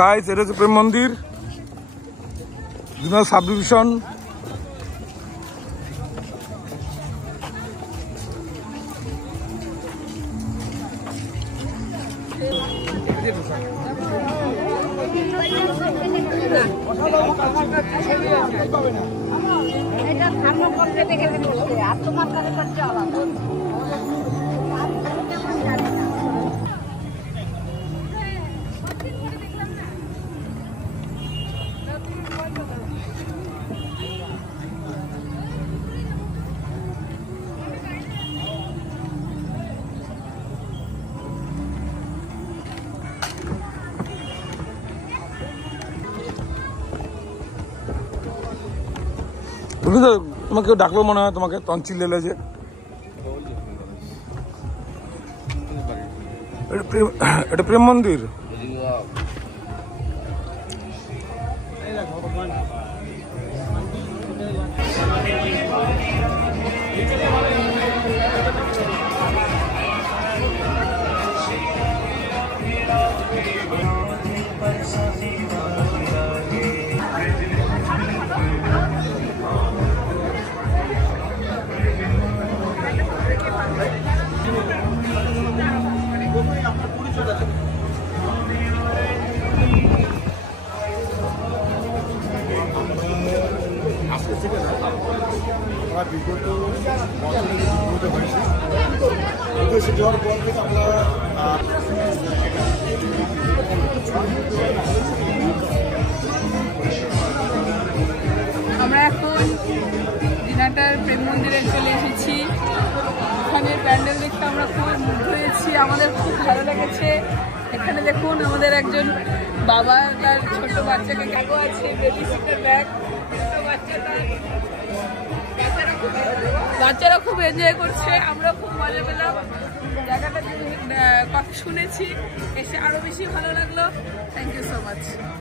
গাইস, এটা হচ্ছে প্রেম মন্দির, সাব ডিভিশন। এটা থার্মো করতে দেখে আর তোমার কাছে করতে আলাদা। তুমি তো তোমাকে ডাকলো মনে হয়, তোমাকে তখন চিল্লেলে যে এটা প্রেম মন্দির। বিগত বিদেশে যাওয়ার পর থেকে আমরা এখন দিনাটার প্রেম মন্দিরে চলে এসেছি। এখানে প্যান্ডেল দেখতে আমরা খুব মুগ্ধ হয়েছি, আমাদের খুব ভালো লেগেছে। এখানে দেখুন আমাদের একজন বাবা তার ছোট বাচ্চাকে কাগো আছে, বেবি সিটার ব্যাগ, বাচ্চারা খুব এনজয় করছে, আমরা খুব মজা পেলাম। জায়গাটা কথা শুনেছি, এসে আরো বেশি ভালো লাগলো। Thank you so much.